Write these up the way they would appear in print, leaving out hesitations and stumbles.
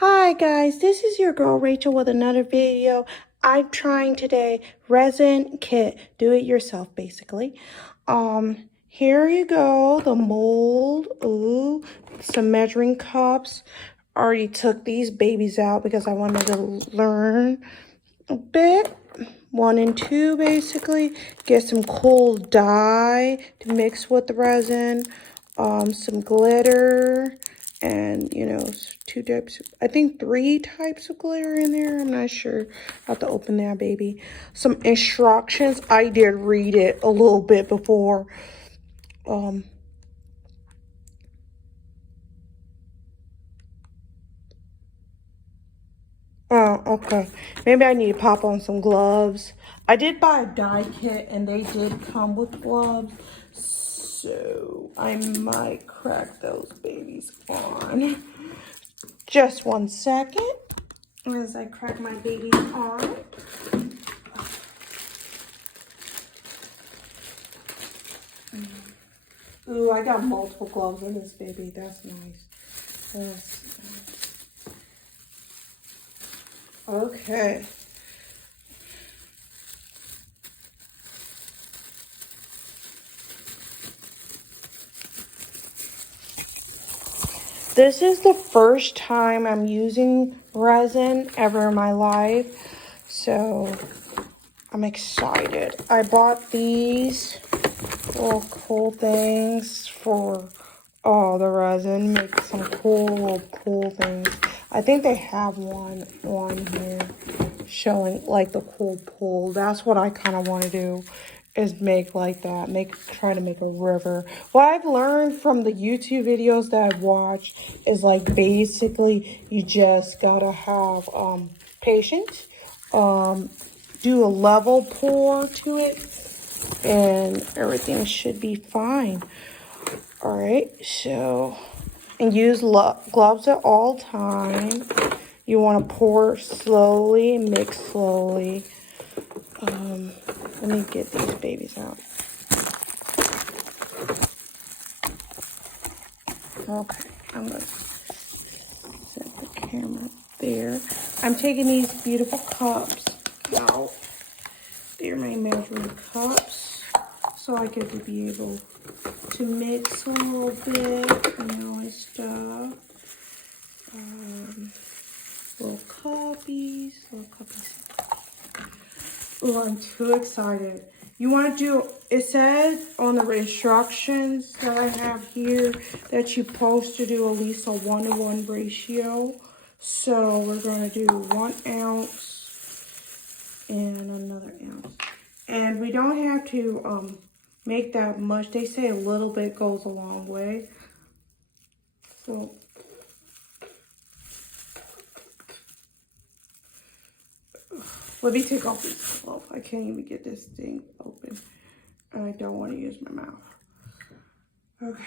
Hi guys, this is your girl Rachel with another video. I'm trying today resin kit, do it yourself basically. Here you go, the mold, ooh, some measuring cups. Already took these babies out because I wanted to learn a bit. 1 and 2 basically. Get some cool dye to mix with the resin, some glitter, and you know, 2 types, I think 3 types of glitter in there. I'm not sure. I have to open that baby. Some instructions. I did read it a little bit before. Oh, okay. Maybe I need to pop on some gloves. I did buy a dye kit and they did come with gloves. So I might crack those babies on. Just 1 second as I crack my babies on. Ooh, I got multiple gloves in this baby. That's nice. That's nice. Okay. This is the first time I'm using resin ever in my life, so I'm excited. I bought these little cool things for the resin, make some cool things. I think they have one on here showing like the cool pool. That's what I kind of want to do, is make like that, try to make a river. What I've learned from the YouTube videos that I've watched is like basically you just gotta have patience, do a level pour to it, and everything should be fine. All right, so, and use gloves at all time. You want to pour slowly, mix slowly. Let me get these babies out. Okay, I'm going to set the camera there. I'm taking these beautiful cups out. They're my measuring cups, so I get to be able to mix a little bit and all my stuff. Little cuppies. Oh, I'm too excited. You want to do, it says on the instructions that I have here that you're supposed to do at least a 1-to-1 ratio. So we're going to do 1 ounce and another ounce. And we don't have to make that much. They say a little bit goes a long way. So let me take off this glove. I can't even get this thing open. I don't want to use my mouth. Okay.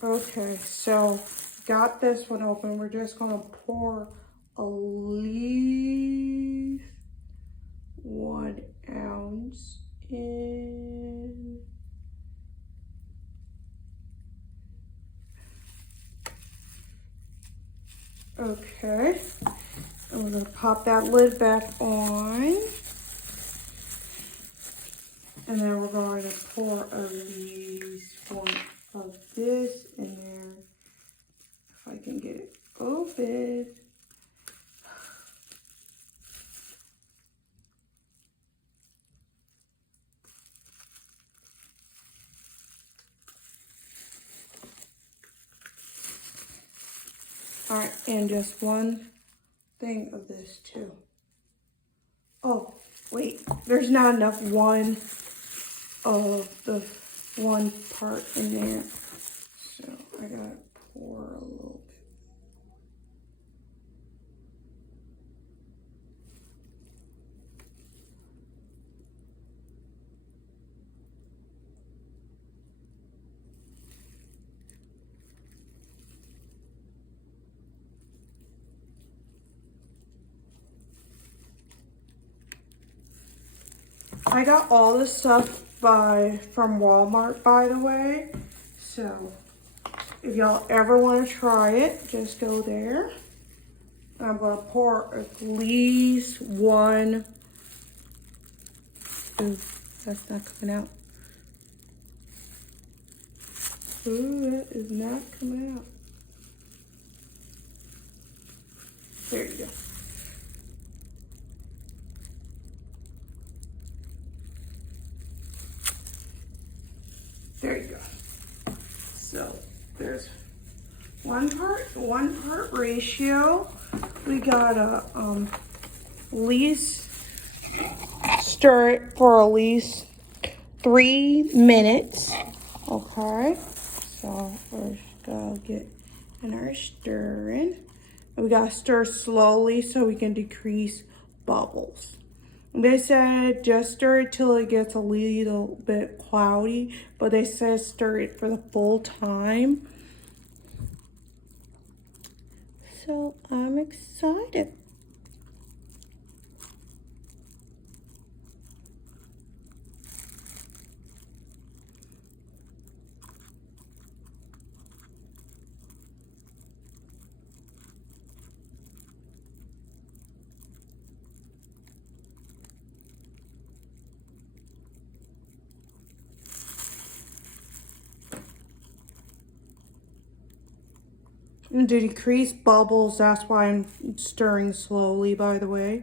Okay, so got this one open. We're just gonna pour at least 1 ounce in. Okay, and we're gonna pop that lid back on. And then we're going to pour at least 1 of this in there. If I can get it open. All right, and just 1 thing of this too. Oh, wait, there's not enough one of the 1 part in there. So I gotta pour a little bit. I got all this stuff from Walmart, by the way. So if y'all ever want to try it, just go there. I'm going to pour at least one. Ooh, that's not coming out. Ooh, that is not coming out. There you go. There you go. So there's one part ratio. We gotta least stir it for at least 3 minutes. Okay. So we're just gonna get in our stirring. And we gotta stir slowly so we can decrease bubbles. They said just stir it till it gets a little bit cloudy, but they said stir it for the full time. So I'm excited. And to decrease bubbles, that's why I'm stirring slowly, by the way.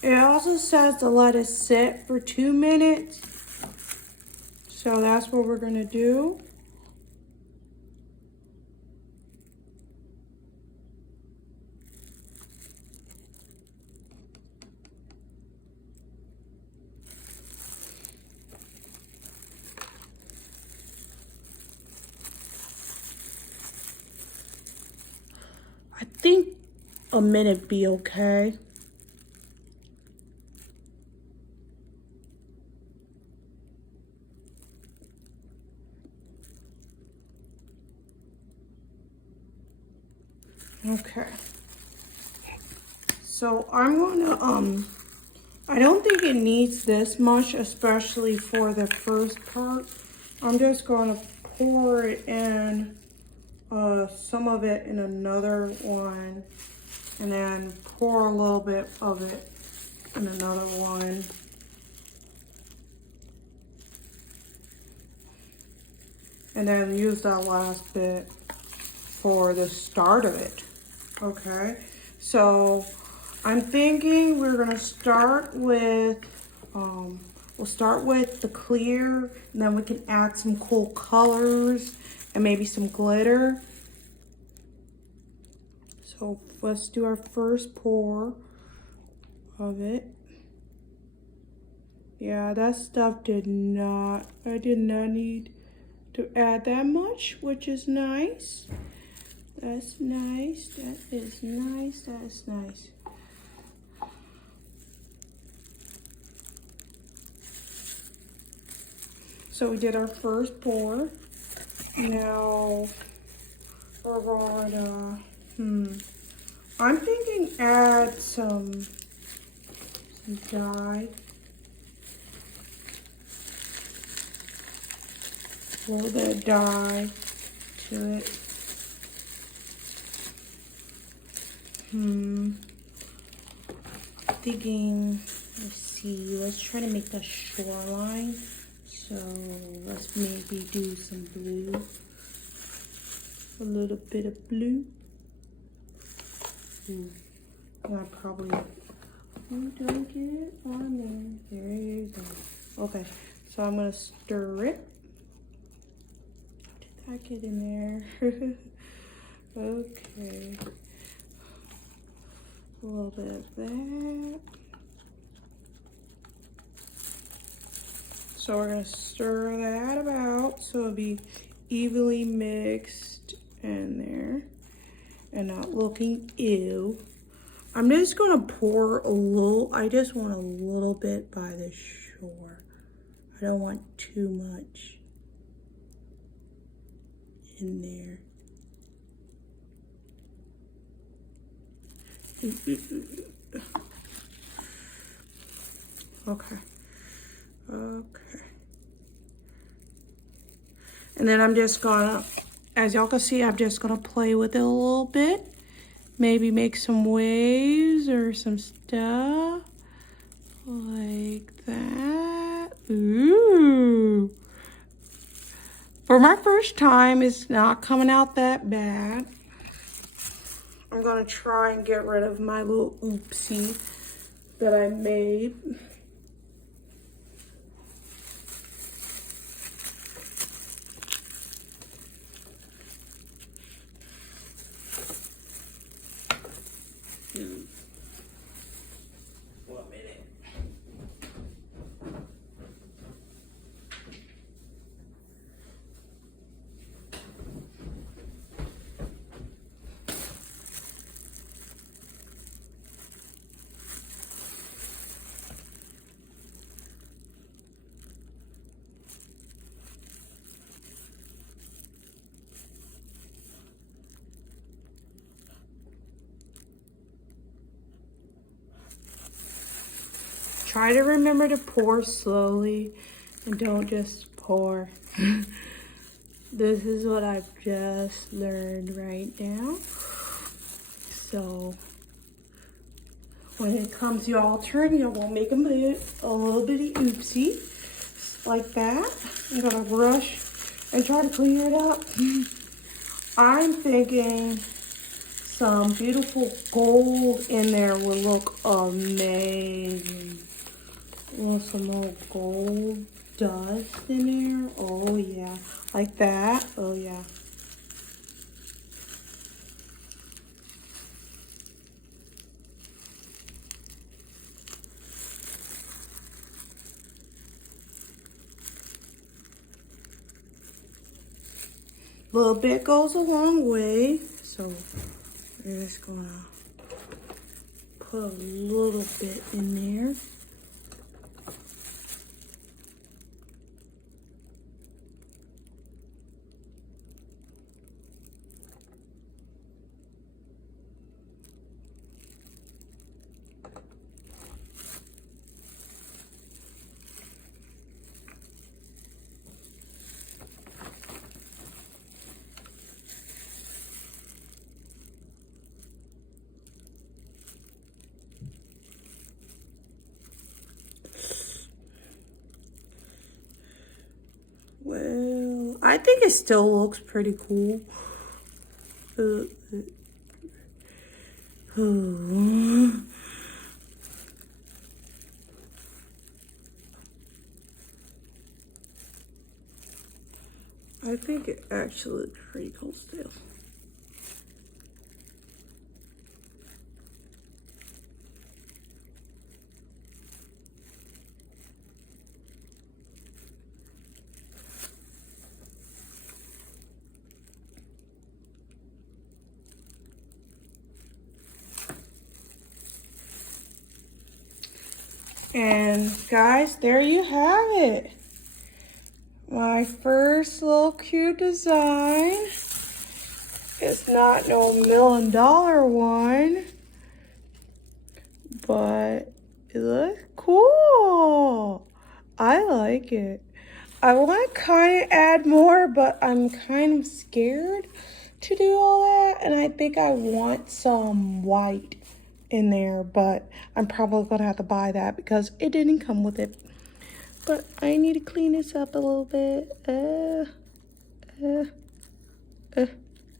It also says to let it sit for 2 minutes. So that's what we're gonna do. I think a minute be okay. Okay. So I'm gonna, I don't think it needs this much, especially for the first part. I'm just gonna pour it in, some of it in another one, and then pour a little bit of it in another one. And then use that last bit for the start of it, okay? So I'm thinking we're gonna start with, we'll start with the clear, and then we can add some cool colors and maybe some glitter. So let's do our first pour of it. Yeah, that stuff I did not need to add that much, which is nice. That's nice, that is nice, that is nice. So we did our first pour. Now we're gonna, I'm thinking add some dye. A little bit of dye to it. Thinking, let's see, let's try to make the shoreline. So let's maybe do some blue. A little bit of blue. I probably, don't get it on there. There you go. Okay, so I'm gonna stir it. Did I get in there? Okay. A little bit of that. So we're gonna stir that about so it'll be evenly mixed in there and not looking ew. I'm just gonna pour a little, I just want a little bit by the shore. I don't want too much in there. Okay. Okay. And then I'm just gonna, as y'all can see, I'm just gonna play with it a little bit. Maybe make some waves or some stuff like that. Ooh. For my first time, it's not coming out that bad. I'm gonna try and get rid of my little oopsie that I made. One minute. Try to remember to pour slowly and don't just pour. This is what I've just learned right now. So when it comes to your turn, you won't make a little bitty oopsie like that. I'm gonna brush and try to clear it up. I'm thinking some beautiful gold in there will look amazing. Some little gold dust in there. Oh yeah, like that. Oh yeah. A little bit goes a long way, so we're just gonna put a little bit in there. I think it still looks pretty cool. I think it actually looks pretty cool still. And guys, there you have it. My first little cute design. It's not no $1 million one, but it looks cool. I like it. I want to kind of add more, but I'm kind of scared to do all that. And I think I want some white in there, but I'm probably going to have to buy that because it didn't come with it. But I need to clean this up a little bit.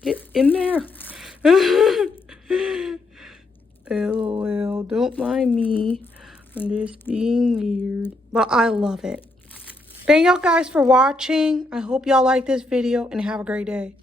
Get in there. LOL, don't mind me. I'm just being weird. But I love it. Thank y'all guys for watching. I hope y'all like this video and have a great day.